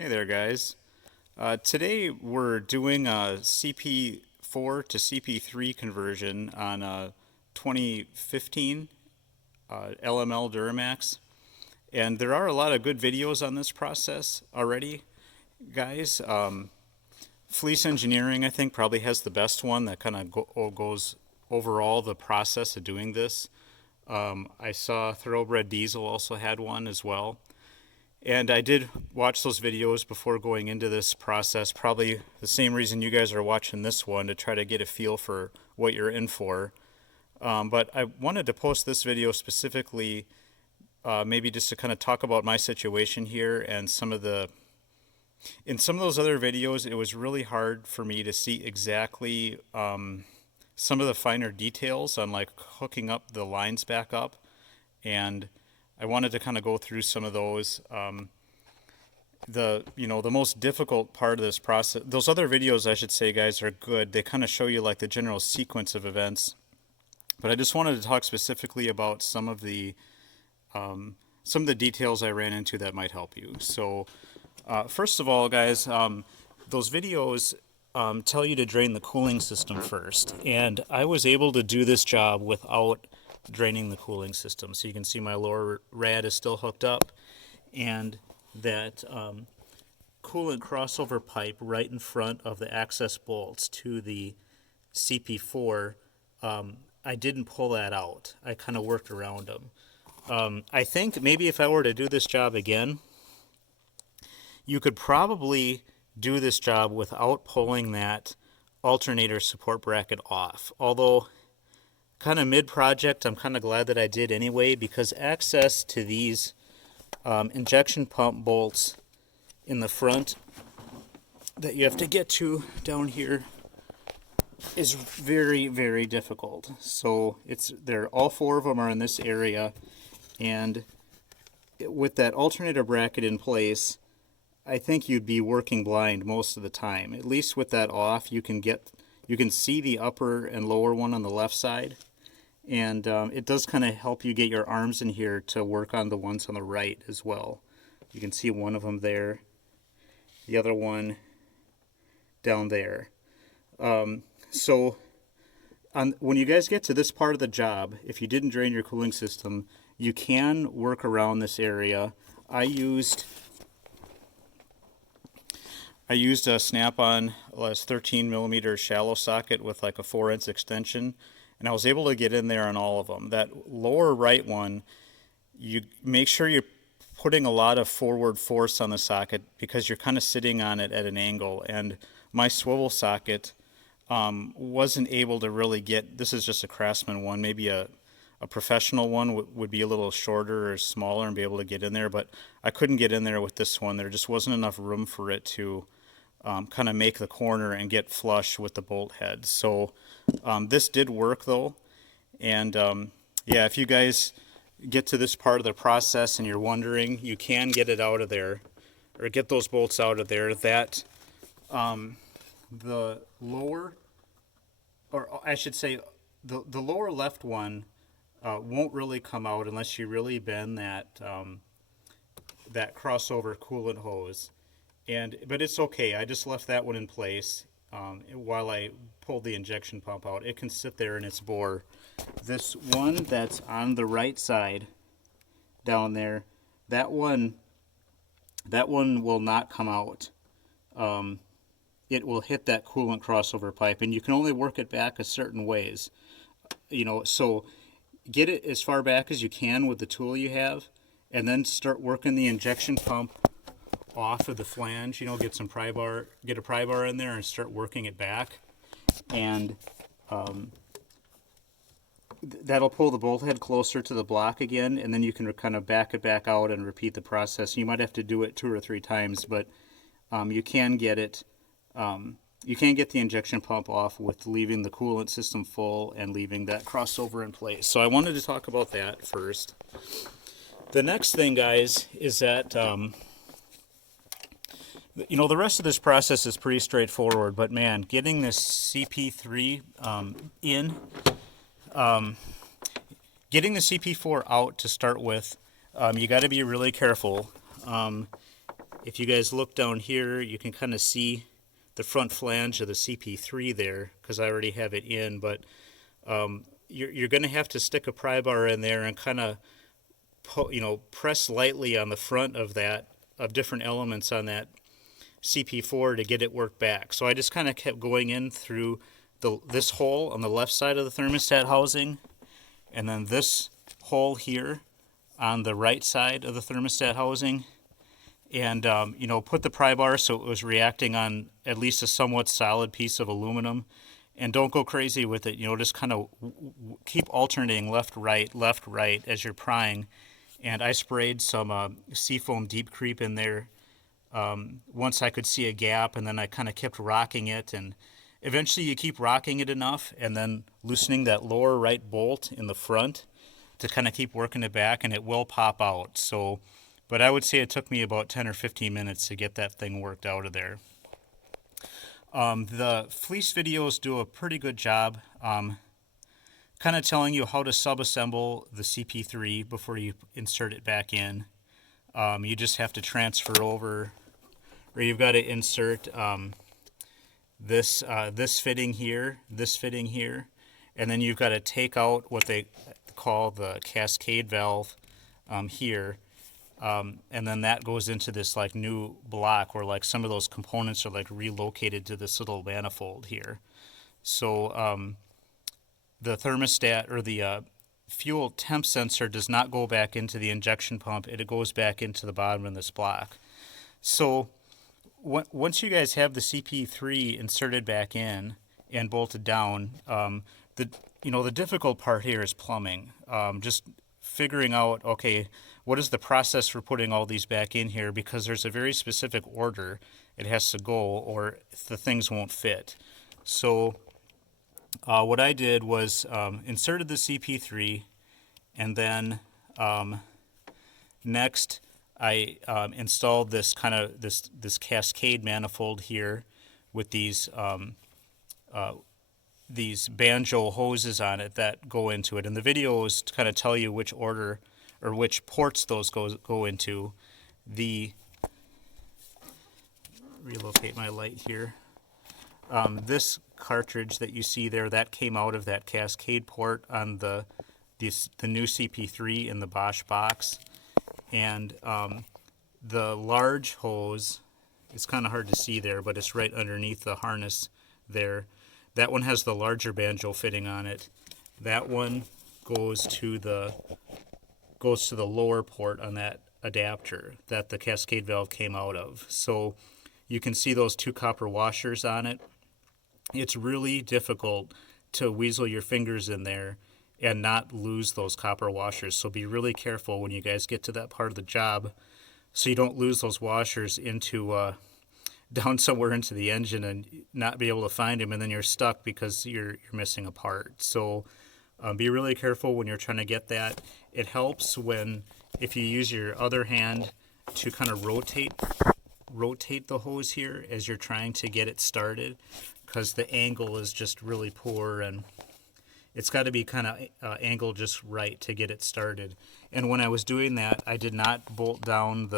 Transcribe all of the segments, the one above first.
Hey there, guys. Today we're doing a CP4 to CP3 conversion on a 2015 LML Duramax. And there are a lot of good videos on this process already, guys. Fleece Engineering, I think, probably has the best one that kind of goes overall the process of doing this. I saw Thoroughbred Diesel also had one as well. And I did watch those videos before going into this process, probably the same reason you guys are watching this one, to try to get a feel for what you're in for. But I wanted to post this video specifically, maybe just to kind of talk about my situation here and in some of those other videos, it was really hard for me to see exactly some of the finer details on like hooking up the lines back up, and I wanted to kind of go through some of those. The most difficult part of this process, those other videos, I should say, guys, are good. They kind of show you like the general sequence of events. But I just wanted to talk specifically about some of the details I ran into that might help you. So first of all, guys, those videos tell you to drain the cooling system first. And I was able to do this job without draining the cooling system. So you can see my lower rad is still hooked up, and that coolant crossover pipe right in front of the access bolts to the CP4, I didn't pull that out. I kind of worked around them. I think maybe if I were to do this job again, you could probably do this job without pulling that alternator support bracket off. Although kind of mid-project, I'm kind of glad that I did anyway, because access to these injection pump bolts in the front that you have to get to down here is very, very difficult. So all four of them are in this area, and with that alternator bracket in place, I think you'd be working blind most of the time. At least with that off, you can see the upper and lower one on the left side. And it does kind of help you get your arms in here to work on the ones on the right as well. You can see one of them there, the other one down there. When you guys get to this part of the job, if you didn't drain your cooling system, you can work around this area. I used a Snap-on 13 millimeter shallow socket with like a 4-inch extension. And I was able to get in there on all of them. That lower right one, you make sure you're putting a lot of forward force on the socket because you're kind of sitting on it at an angle. And my swivel socket wasn't able to really get, this is just a Craftsman one, maybe a professional one would be a little shorter or smaller and be able to get in there, but I couldn't get in there with this one. There just wasn't enough room for it to kind of make the corner and get flush with the bolt head. So this did work though, and yeah, if you guys get to this part of the process and you're wondering, you can get it out of there, or get those bolts out of there. That the lower, or I should say, the lower left one won't really come out unless you really bend that that crossover coolant hose. But it's okay. I just left that one in place while I pulled the injection pump out. It can sit there in its bore. This one that's on the right side down there, that one will not come out. It will hit that coolant crossover pipe, and you can only work it back a certain ways. So get it as far back as you can with the tool you have, and then start working the injection pump off of the flange. Get a pry bar in there and start working it back, and that'll pull the bolt head closer to the block again, and then you can kind of back it back out and repeat the process. You might have to do it 2 or 3 times, but you can get it. You can get the injection pump off with leaving the coolant system full and leaving that crossover in place. So I wanted to talk about that first. The next thing, guys, is that the rest of this process is pretty straightforward, but man, getting this CP3 getting the CP4 out to start with, you got to be really careful. if you guys look down here, you can kind of see the front flange of the CP3 there, because I already have it in, but you're going to have to stick a pry bar in there and kind of, press lightly on the front of different elements on that CP4 to get it worked back. So I just kind of kept going in through this hole on the left side of the thermostat housing, and then this hole here on the right side of the thermostat housing, and put the pry bar so it was reacting on at least a somewhat solid piece of aluminum. And don't go crazy with it, just kind of keep alternating left, right, as you're prying. And I sprayed some seafoam deep creep in there once I could see a gap, and then I kind of kept rocking it, and eventually you keep rocking it enough and then loosening that lower right bolt in the front to kind of keep working it back, and it will pop out. So, but I would say it took me about 10 or 15 minutes to get that thing worked out of there. The Fleece videos do a pretty good job kind of telling you how to subassemble the CP3 before you insert it back in. You just have to transfer over, or you've got to insert this fitting here, and then you've got to take out what they call the cascade valve here, and then that goes into this like new block where like some of those components are like relocated to this little manifold here. So the thermostat or the fuel temp sensor does not go back into the injection pump. It goes back into the bottom of this block. So once you guys have the CP3 inserted back in and bolted down, the difficult part here is plumbing. Just figuring out, okay, what is the process for putting all these back in here, because there's a very specific order it has to go or the things won't fit. So what I did was inserted the CP3, and then next I installed this kind of this cascade manifold here with these banjo hoses on it that go into it, and the videos kind of tell you which order or which ports those go into. Relocate my light here. This cartridge that you see there, that came out of that cascade port on the new CP3 in the Bosch box, and the large hose, it's kind of hard to see there, but it's right underneath the harness there. That one has the larger banjo fitting on it. That one goes to the lower port on that adapter that the cascade valve came out of. So you can see those two copper washers on it. It's really difficult to weasel your fingers in there and not lose those copper washers. So be really careful when you guys get to that part of the job so you don't lose those washers into down somewhere into the engine and not be able to find them, and then you're stuck because you're missing a part. So be really careful when you're trying to get that. It helps if you use your other hand to kind of rotate the hose here as you're trying to get it started, because the angle is just really poor, and it's got to be kind of angled just right to get it started. And when I was doing that, I did not bolt down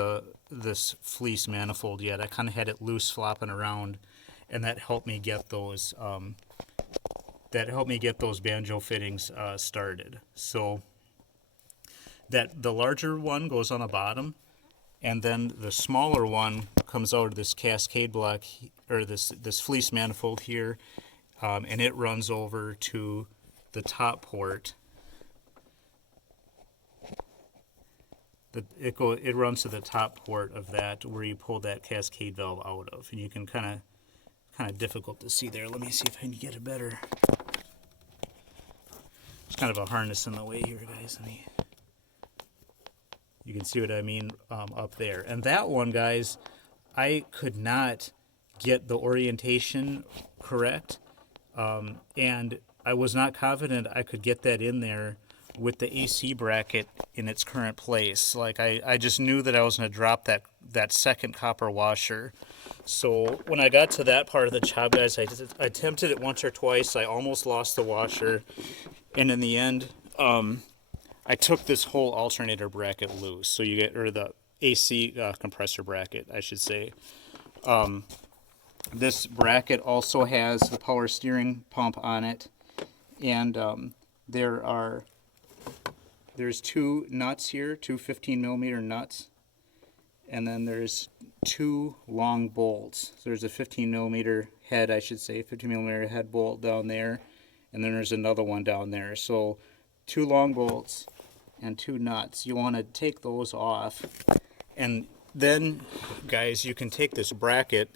this fleece manifold yet. I kind of had it loose flopping around, and that helped me get those banjo fittings started. So that the larger one goes on the bottom, and then the smaller one comes out of this cascade block, or this fleece manifold here, and it runs over to the top port. It runs to the top port of that where you pull that cascade valve out of, and you can kind of difficult to see there. Let me see if I can get it better. There's kind of a harness in the way here, guys. You can see what I mean up there. And that one, guys, I could not get the orientation correct, and I was not confident I could get that in there with the AC bracket in its current place. Like I just knew that I was going to drop that second copper washer. So when I got to that part of the job, guys, I attempted it once or twice. I almost lost the washer, and in the end, I took this whole alternator bracket loose. So you get, or the AC compressor bracket, I should say. This bracket also has the power steering pump on it, and there's two nuts here, two 15mm nuts, and then there's two long bolts. So there's a 15mm head, I should say, 15mm head bolt down there, and then there's another one down there. So two long bolts and two nuts. You want to take those off, and then, guys, you can take this bracket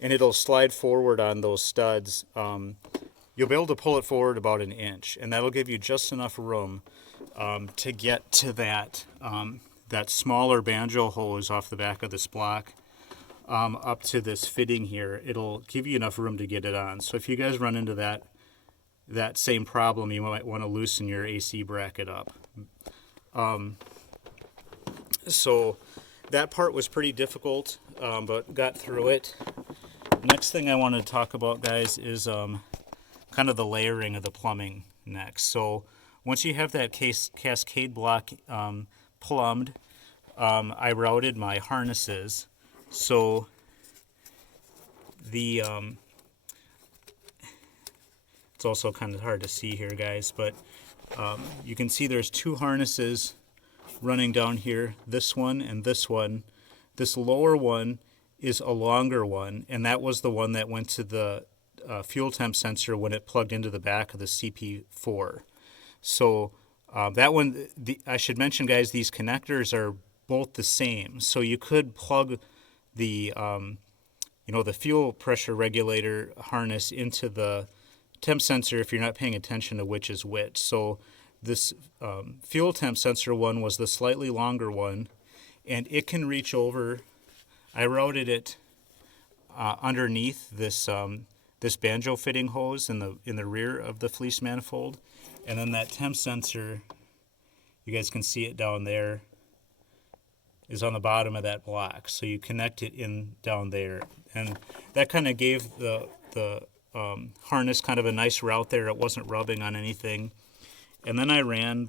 and it'll slide forward on those studs. You'll be able to pull it forward about an inch, and that'll give you just enough room to get to that that smaller banjo hose off the back of this block up to this fitting here. It'll give you enough room to get it on. So if you guys run into that same problem, you might want to loosen your AC bracket up. So that part was pretty difficult, but got through it. Next thing I want to talk about, guys, is kind of the layering of the plumbing next. So once you have that cascade block plumbed, I routed my harnesses. So the it's also kind of hard to see here, guys, but you can see there's two harnesses running down here, this one and this one. This lower one is a longer one, and that was the one that went to the fuel temp sensor when it plugged into the back of the CP4. So that one, I should mention, guys, these connectors are both the same. So you could plug the the fuel pressure regulator harness into the temp sensor if you're not paying attention to which is which. So this fuel temp sensor one was the slightly longer one, and it can reach over. I routed it underneath this this banjo fitting hose in the rear of the fleece manifold, and then that temp sensor, you guys can see it down there, is on the bottom of that block. So you connect it in down there, and that kind of gave the harness kind of a nice route there. It wasn't rubbing on anything. And then I ran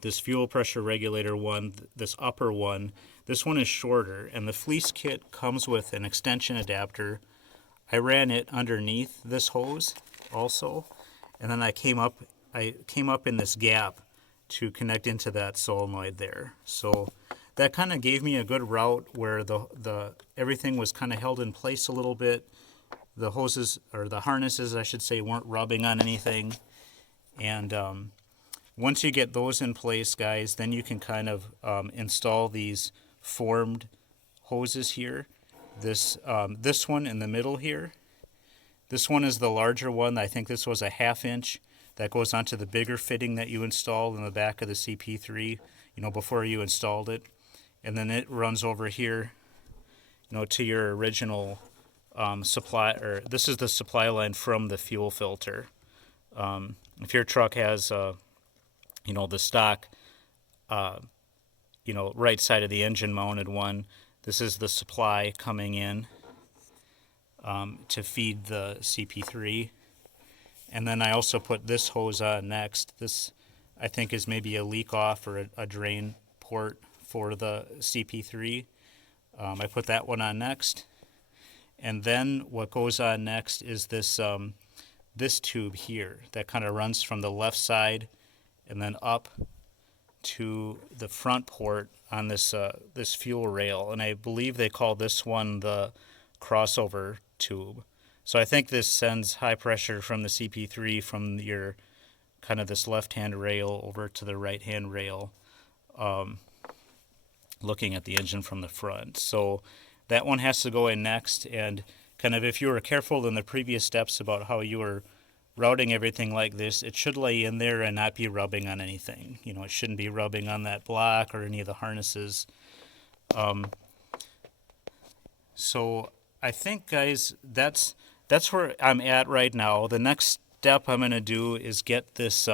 this fuel pressure regulator one, this upper one. This one is shorter, and the Fleece kit comes with an extension adapter. I ran it underneath this hose also, and then I came up in this gap to connect into that solenoid there. So that kind of gave me a good route where the everything was kind of held in place a little bit. The hoses, or the harnesses, I should say, weren't rubbing on anything. And once you get those in place, guys, then you can kind of install these formed hoses here. This one in the middle here. This one is the larger one. I think this was a 1/2 inch that goes onto the bigger fitting that you installed in the back of the CP3, before you installed it. And then it runs over here, to your original supply, or this is the supply line from the fuel filter. If your truck has, the stock, right side of the engine mounted one, this is the supply coming in to feed the CP3. And then I also put this hose on next. This, I think, is maybe a leak off or a drain port for the CP3. I put that one on next. And then what goes on next is this this tube here that kind of runs from the left side and then up to the front port on this this fuel rail, and I believe they call this one the crossover tube. So I think this sends high pressure from the CP3 from your kind of this left-hand rail over to the right-hand rail, looking at the engine from the front. So that one has to go in next, and kind of if you were careful in the previous steps about how you were routing everything like this, it should lay in there and not be rubbing on anything. It shouldn't be rubbing on that block or any of the harnesses. So I think, guys, that's where I'm at right now. The next step I'm going to do is get this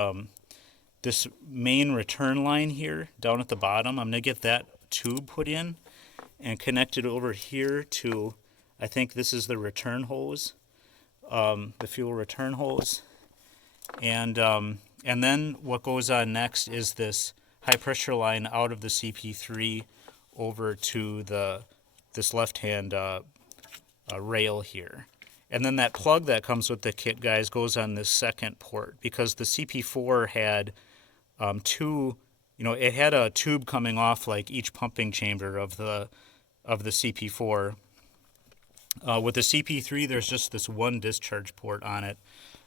this main return line here down at the bottom. I'm going to get that tube put in and connect it over here to, I think this is the return hose. The fuel return hose, and then what goes on next is this high pressure line out of the CP3 over to this left-hand rail here. And then that plug that comes with the kit, guys, goes on this second port, because the CP4 had two, it had a tube coming off like each pumping chamber of the CP4. With the CP3, there's just this one discharge port on it.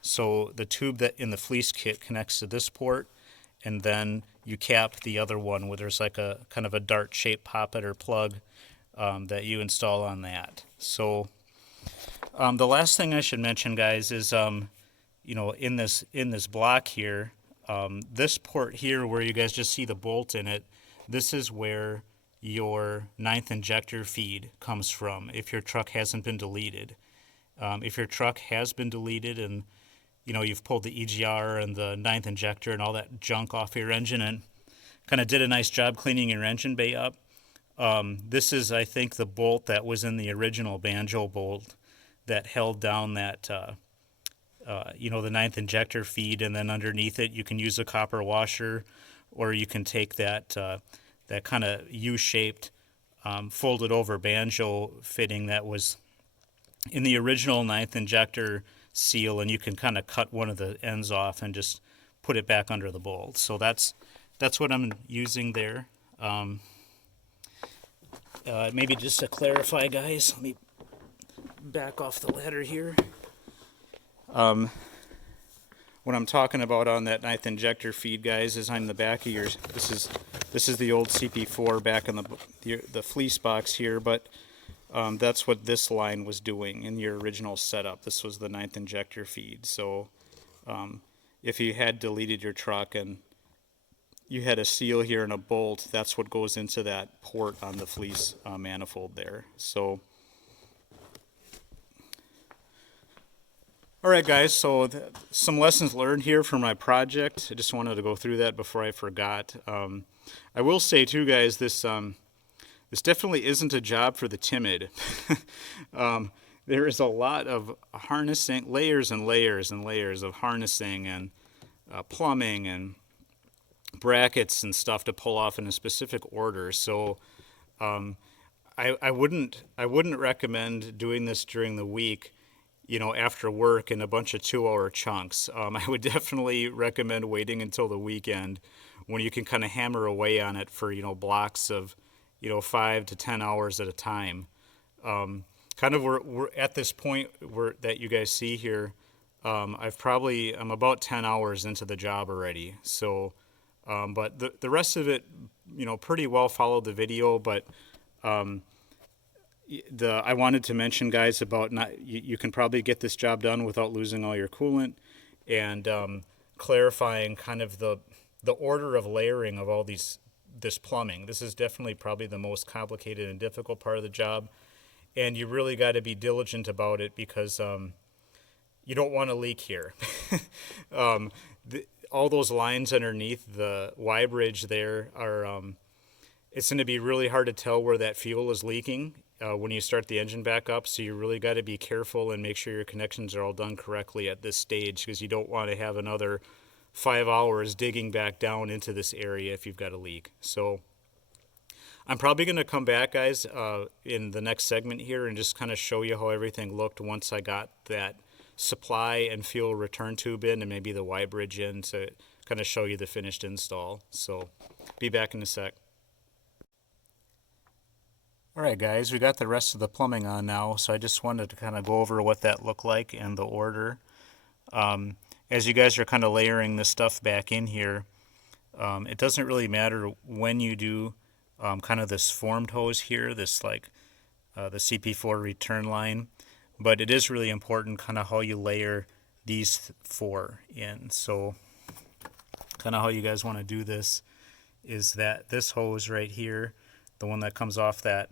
So the tube that in the Fleece kit connects to this port, and then you cap the other one where there's like a kind of a dart-shaped poppet or plug that you install on that. So the last thing I should mention, guys, is in this block here, this port here where you guys just see the bolt in it, this is where your 9th injector feed comes from if your truck hasn't been deleted. If your truck has been deleted and you've pulled the EGR and the 9th injector and all that junk off your engine and kind of did a nice job cleaning your engine bay up, this is, I think, the bolt that was in the original banjo bolt that held down that the 9th injector feed, and then underneath it you can use a copper washer, or you can take that that kind of U-shaped folded over banjo fitting that was in the original 9th injector seal, and you can kind of cut one of the ends off and just put it back under the bolt. So that's what I'm using there. Maybe just to clarify, guys, let me back off the ladder here. What I'm talking about on that 9th injector feed, guys, is on the back of your, this is the old CP4 back in the Fleece box here, but that's what this line was doing in your original setup. This was the 9th injector feed. So if you had deleted your truck and you had a seal here and a bolt, that's what goes into that port on the Fleece manifold there. So all right, guys, so some lessons learned here from my project. I just wanted to go through that before I forgot. I will say, too, guys, this definitely isn't a job for the timid. There is a lot of harnessing, layers and layers and layers of harnessing and plumbing and brackets and stuff to pull off in a specific order. So I wouldn't recommend doing this during the week, after work in a bunch of 2-hour chunks. I would definitely recommend waiting until the weekend when you can kind of hammer away on it for, blocks of, 5 to 10 hours at a time. Kind of we're at this point that you guys see here. I'm about 10 hours into the job already. So, but the rest of it, pretty well followed the video, but, I wanted to mention, guys, about you can probably get this job done without losing all your coolant, and clarifying kind of the order of layering of all this plumbing. This is definitely probably the most complicated and difficult part of the job, and you really got to be diligent about it because you don't want to leak here. All those lines underneath the Y bridge there are it's going to be really hard to tell where that fuel is leaking when you start the engine back up, so you really got to be careful and make sure your connections are all done correctly at this stage, because you don't want to have another 5 hours digging back down into this area if you've got a leak. So I'm probably going to come back, guys, in the next segment here and just kind of show you how everything looked once I got that supply and fuel return tube in and maybe the Y bridge in, to kind of show you the finished install. So be back in a sec. Alright, guys, we got the rest of the plumbing on now, so I just wanted to kind of go over what that looked like and the order. As you guys are kind of layering this stuff back in here, it doesn't really matter when you do kind of this formed hose here, this like the CP4 return line, but it is really important kind of how you layer these four in. So kind of how you guys want to do this is that this hose right here, the one that comes off that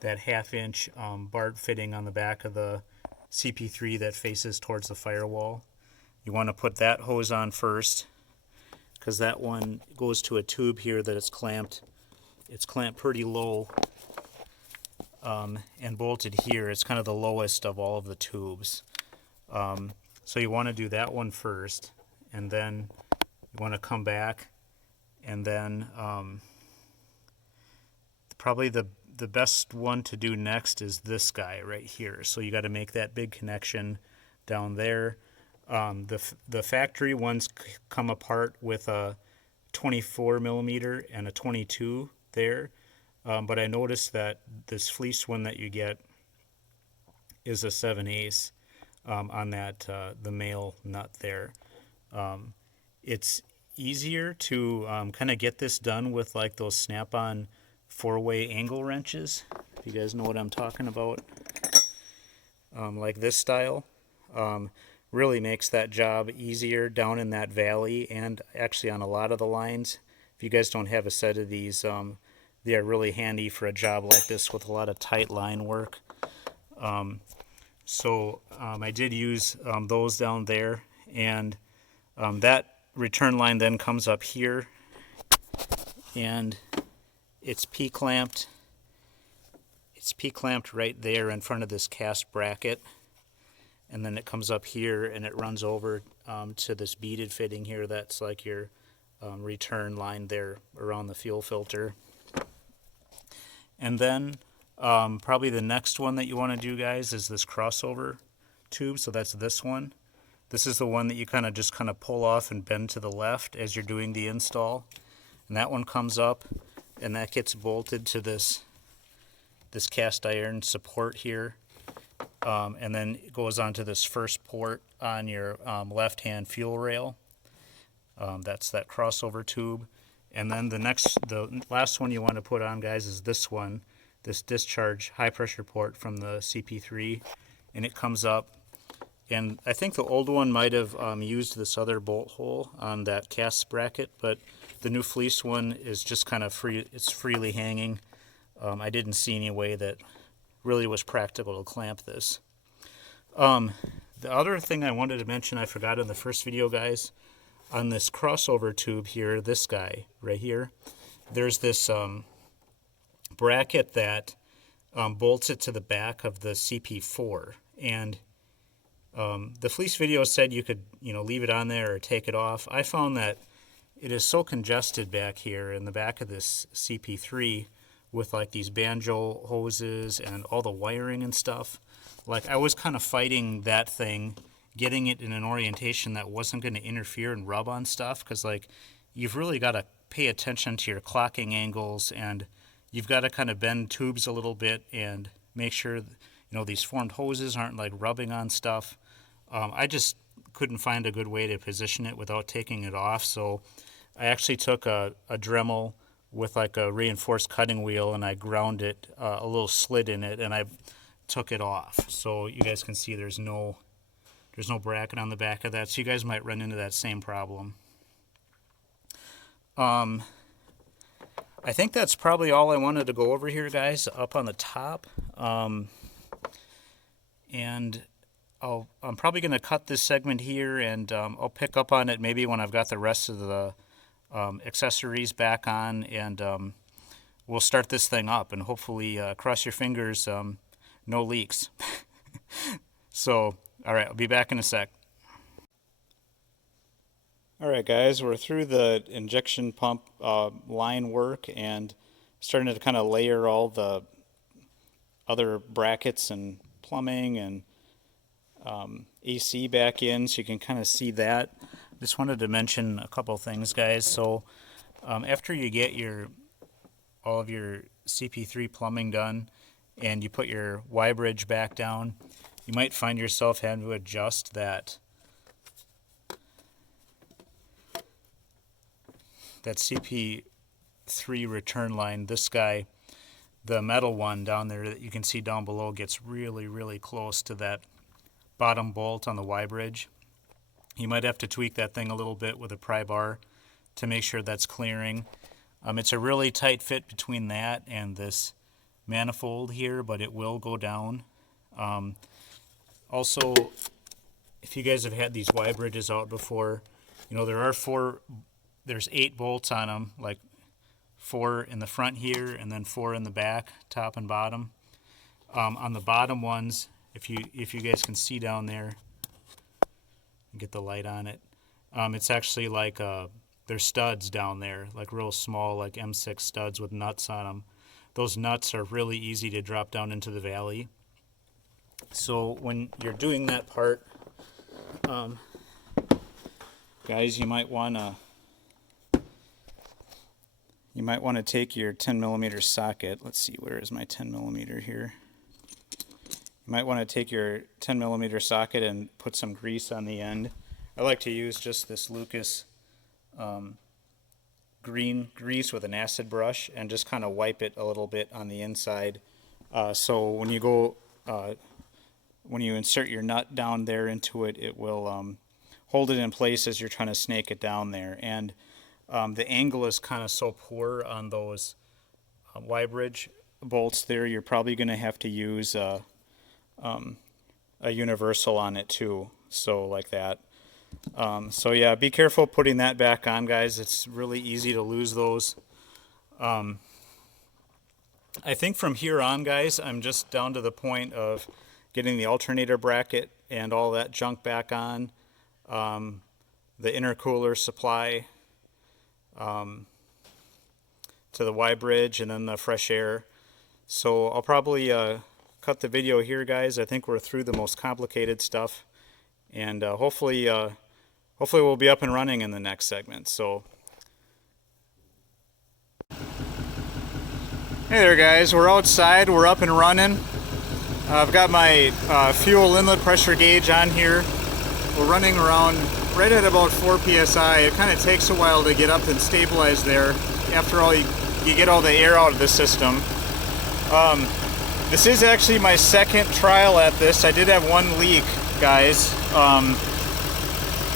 1/2-inch barb fitting on the back of the CP3 that faces towards the firewall, you want to put that hose on first, because that one goes to a tube here that it's clamped pretty low and bolted here. It's kind of the lowest of all of the tubes. So you want to do that one first, and then you want to come back and then probably the best one to do next is this guy right here. So you got to make that big connection down there. The factory ones come apart with a 24 millimeter and a 22 there, but I noticed that this Fleece one that you get is a 7/8 on that the male nut there. It's easier to kind of get this done with like those snap-on 4-way angle wrenches, if you guys know what I'm talking about, like this style. Really makes that job easier down in that valley, and actually on a lot of the lines. If you guys don't have a set of these, they are really handy for a job like this with a lot of tight line work. So I did use those down there, and that return line then comes up here, and it's P-clamped. It's P-clamped right there in front of this cast bracket, and then it comes up here and it runs over to this beaded fitting here. That's like your return line there around the fuel filter. And then probably the next one that you want to do, guys, is this crossover tube. So that's this one. This is the one that you kind of pull off and bend to the left as you're doing the install. And that one comes up, and that gets bolted to this cast iron support here. And then it goes onto this first port on your left-hand fuel rail. That's that crossover tube. And then the last one you want to put on, guys, is this one, this discharge high-pressure port from the CP3. And it comes up. And I think the old one might have used this other bolt hole on that cast bracket, but the new Fleece one is just kind of free. It's freely hanging. I didn't see any way that really was practical to clamp this. The other thing I wanted to mention, I forgot in the first video, guys, on this crossover tube here, this guy right here, there's this bracket that bolts it to the back of the CP4. And the Fleece video said you could, leave it on there or take it off. I found that it is so congested back here in the back of this CP3 with like these banjo hoses and all the wiring and stuff. Like I was kind of fighting that thing, getting it in an orientation that wasn't going to interfere and rub on stuff, because like you've really got to pay attention to your clocking angles, and you've got to kind of bend tubes a little bit and make sure these formed hoses aren't like rubbing on stuff. I just couldn't find a good way to position it without taking it off, so I actually took a Dremel with like a reinforced cutting wheel, and I ground it, a little slit in it, and I took it off. So you guys can see there's no bracket on the back of that, so you guys might run into that same problem. I think that's probably all I wanted to go over here, guys, up on the top. And I'm probably going to cut this segment here, and I'll pick up on it maybe when I've got the rest of the accessories back on, and we'll start this thing up, and hopefully, cross your fingers, no leaks. So, all right, I'll be back in a sec. All right, guys, we're through the injection pump line work and starting to kind of layer all the other brackets and plumbing and AC back in, so you can kind of see that. Just wanted to mention a couple things, guys. So after you get all of your CP3 plumbing done and you put your Y bridge back down, you might find yourself having to adjust that CP3 return line. This guy, the metal one down there that you can see down below, gets really, really close to that bottom bolt on the Y bridge. You might have to tweak that thing a little bit with a pry bar to make sure that's clearing. It's a really tight fit between that and this manifold here, but it will go down. Also, if you guys have had these Y bridges out before, there's 8 bolts on them, like 4 in the front here and then 4 in the back, top and bottom. On the bottom ones, if you guys can see down there, get the light on it, it's actually like there's studs down there, like real small, like M6 studs with nuts on them. those nuts are really easy to drop down into the valley. So when you're doing that part, guys, you might want to take your 10 millimeter socket. Let's see, where is my 10 millimeter here? You might want to take your 10 millimeter socket and put some grease on the end. I like to use just this Lucas green grease with an acid brush and just kind of wipe it a little bit on the inside. So when you go, when you insert your nut down there into it, it will hold it in place as you're trying to snake it down there. And the angle is kind of so poor on those Y-bridge bolts there, you're probably going to have to use a universal on it too, so like that. So yeah, be careful putting that back on, guys. It's really easy to lose those. I think from here on, guys, I'm just down to the point of getting the alternator bracket and all that junk back on, the intercooler supply to the Y-bridge, and then the fresh air. So I'll probably cut the video here, guys. I think we're through the most complicated stuff, and hopefully we'll be up and running in the next segment. So hey there, guys, we're outside, we're up and running. I've got my fuel inlet pressure gauge on here. We're running around right at about 4 psi. It kind of takes a while to get up and stabilize there. After all, you get all the air out of the system. This is actually my second trial at this. I did have one leak, guys.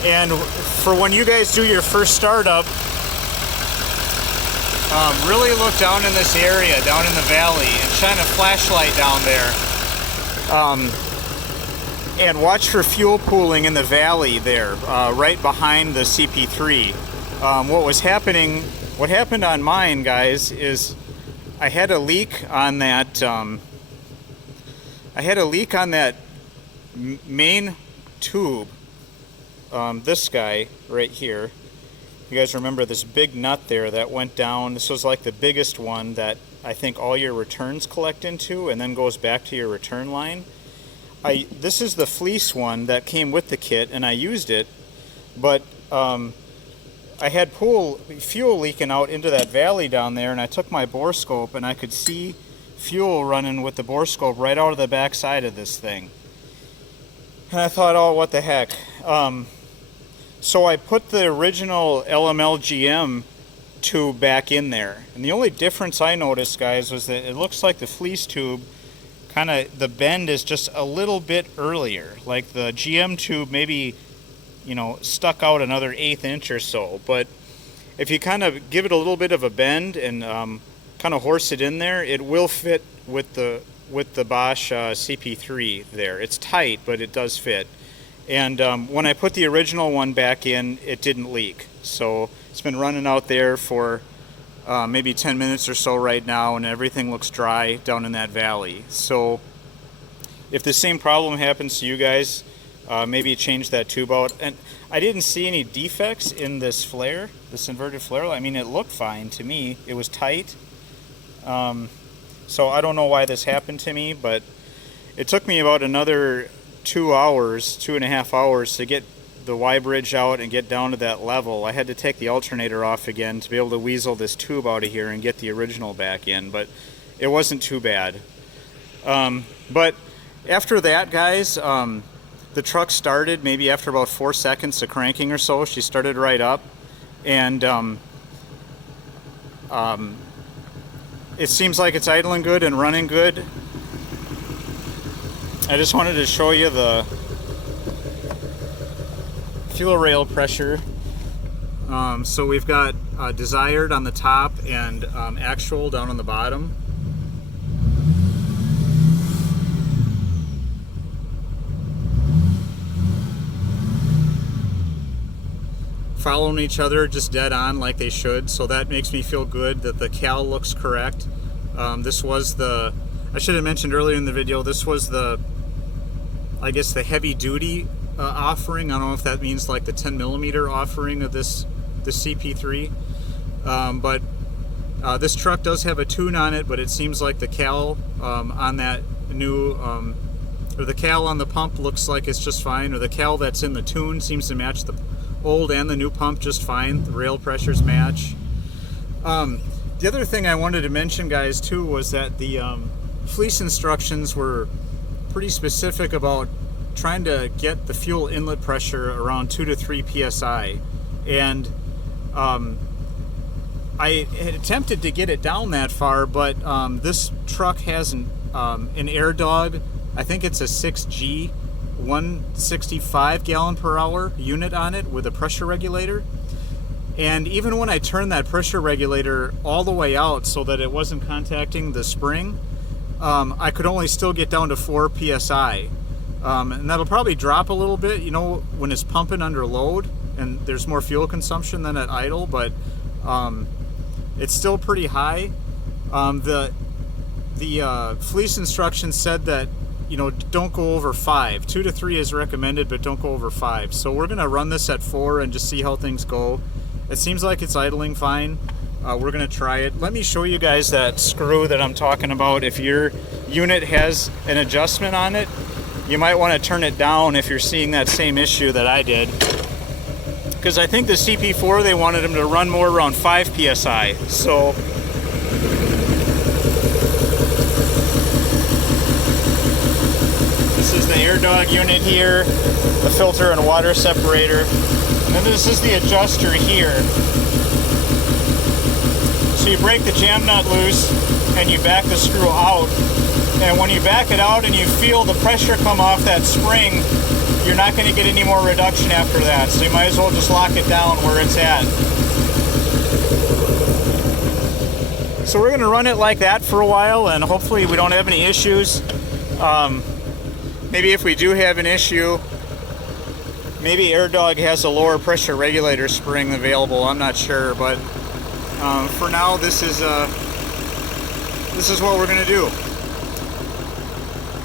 And for when you guys do your first startup, really look down in this area, down in the valley, and shine a flashlight down there. And watch for fuel pooling in the valley there, right behind the CP3. What happened on mine, guys, is I had a leak on that. Main tube. This guy right here. You guys remember this big nut there that went down? This was like the biggest one that I think all your returns collect into, and then goes back to your return line. This is the Fleece one that came with the kit, and I used it, but I had fuel leaking out into that valley down there, and I took my bore scope and I could see fuel running with the bore scope right out of the back side of this thing. And I thought, oh, what the heck. So I put the original LML GM tube back in there. And the only difference I noticed, guys, was that it looks like the Fleece tube, kind of the bend is just a little bit earlier. Like the GM tube maybe, you know, stuck out another 1/8 inch or so. But if you kind of give it a little bit of a bend and kind of horse it in there, it will fit with the Bosch CP3 there. It's tight, but it does fit. And when I put the original one back in, it didn't leak. So it's been running out there for maybe 10 minutes or so right now, and everything looks dry down in that valley. So if the same problem happens to you guys, maybe change that tube out. And I didn't see any defects in this flare, this inverted flare. I mean, it looked fine to me. It was tight. So I don't know why this happened to me, but it took me about another 2.5 hours to get the Y-bridge out and get down to that level. I had to take the alternator off again to be able to weasel this tube out of here and get the original back in, but it wasn't too bad. But after that, guys, the truck started maybe after about 4 seconds of cranking or so. She started right up, and it seems like it's idling good and running good. I just wanted to show you the fuel rail pressure. So we've got desired on the top and actual down on the bottom. Following each other just dead on like they should, so that makes me feel good that the cal looks correct. This was the, I should have mentioned earlier in the video, this was the, I guess, the heavy duty offering. I don't know if that means like the 10 millimeter offering of the CP3, but This truck does have a tune on it, but it seems like the cowl on that new, or the cowl on the pump looks like it's just fine, or the cowl that's in the tune seems to match the old and the new pump just fine. The rail pressures match. The other thing I wanted to mention, guys, too, was that the Fleece instructions were pretty specific about trying to get the fuel inlet pressure around 2 to 3 psi, and I had attempted to get it down that far, but this truck has an Air Dog. I think it's a 6G 165 gallon per hour unit on it with a pressure regulator. And even when I turned that pressure regulator all the way out so that it wasn't contacting the spring, I could only still get down to 4 psi. And that'll probably drop a little bit, you know, when it's pumping under load and there's more fuel consumption than at idle, but it's still pretty high. The Fleece instructions said that, you know, don't go over 5. 2 to 3 is recommended, but don't go over 5. So we're gonna run this at 4 and just see how things go. It seems like it's idling fine. We're gonna try it. Let me show you guys that screw that I'm talking about. If your unit has an adjustment on it, you might want to turn it down if you're seeing that same issue that I did. Because I think the CP4, they wanted them to run more around 5 psi. So this is the Air Dog unit here, the filter and water separator. And then this is the adjuster here. So you break the jam nut loose and you back the screw out. And when you back it out and you feel the pressure come off that spring, you're not going to get any more reduction after that. So you might as well just lock it down where it's at. So we're going to run it like that for a while, and hopefully we don't have any issues. Maybe if we do have an issue, maybe AirDog has a lower pressure regulator spring available. I'm not sure, but for now, this is what we're going to do.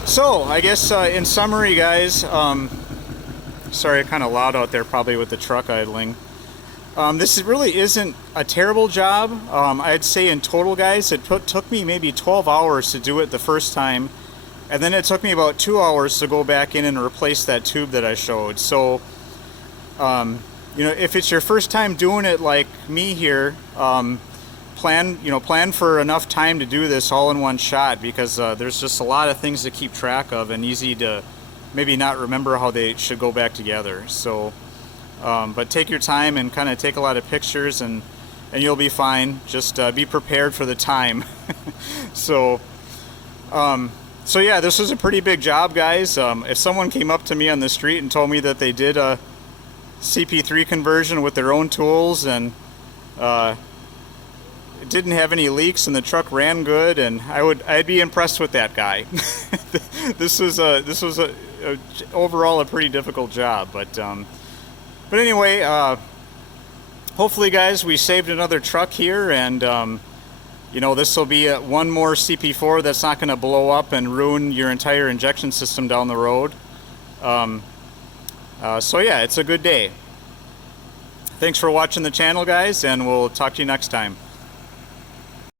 So, I guess in summary, guys, sorry, kind of loud out there probably with the truck idling. This really isn't a terrible job. I'd say in total, guys, it took me maybe 12 hours to do it the first time, and then it took me about 2 hours to go back in and replace that tube that I showed. So, you know, if it's your first time doing it like me here, plan for enough time to do this all in one shot, because there's just a lot of things to keep track of and easy to maybe not remember how they should go back together. So, but take your time and kind of take a lot of pictures, and you'll be fine. Just be prepared for the time. So yeah, this was a pretty big job, guys. If someone came up to me on the street and told me that they did a CP3 conversion with their own tools and it didn't have any leaks and the truck ran good, and I'd be impressed with that guy. This was overall a pretty difficult job, but anyway, hopefully, guys, we saved another truck here, and you know, this will be one more CP4 that's not going to blow up and ruin your entire injection system down the road. So yeah, it's a good day. Thanks for watching the channel, guys, and we'll talk to you next time.